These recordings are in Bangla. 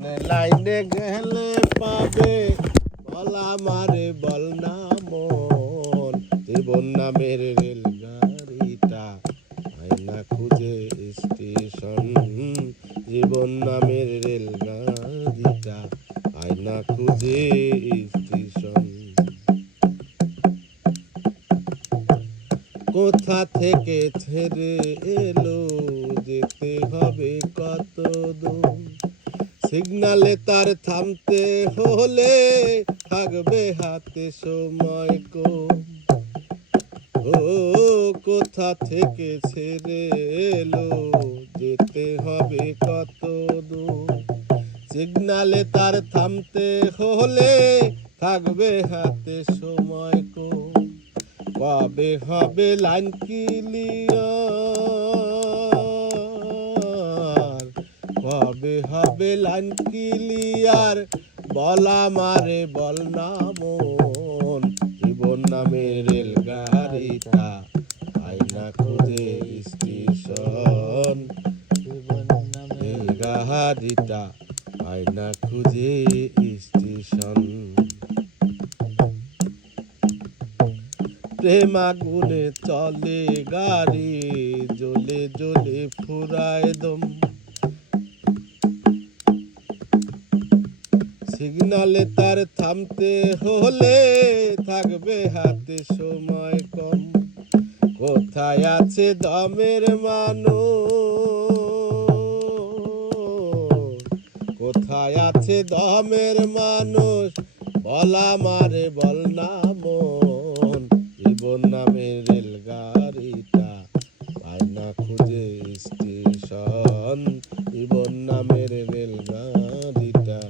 লাইনে গেলে পাবে বলা মারে বল না মন জীবন নামের রেলগাড়িটা আয়না খুঁজে স্টেশন জীবন নামের রেলগাড়িটা আয়না খুঁজে স্টেশন কোথা থেকে ছেড়ে এলো যেতে হবে কত দূর সিগনালে তার থামতে হলে থাকবে হাতে সময় কম ও কোথা থেকে ছেড়ে এলো যেতে হবে কত দূর সিগনালে তার থামতে হলে থাকবে হাতে সময় কম কবে হবে লাইন ক্লিয়ার কবে হবে লাইন ক্লিয়ার বলা মারে বল না মন জীবন নামের রেলগাড়িটা আয়না খুঁজে স্টেশন রেলগাড়িটা আয়না খুঁজে স্টেশন প্রেম আগুনে চলে গাড়ি জ্বলে জ্বলে ফুরায় দম সিগনালে তার থামতে হলে থাকবে হাতে সময় কম কোথায় আছে দমের মানুষ কোথায় আছে দমের মানুষ বলা মারে বল না মন জীবন নামের রেলগাড়িটা আয়না খুঁজে স্টেশন জীবন নামের রেলগাড়িটা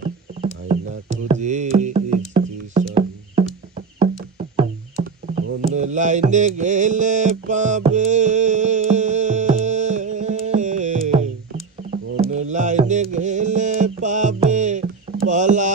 আয়না খুঁজে স্টেশন কোন লাইনে গেলে পাবে কোন লাইনে গেলে পাবে বলা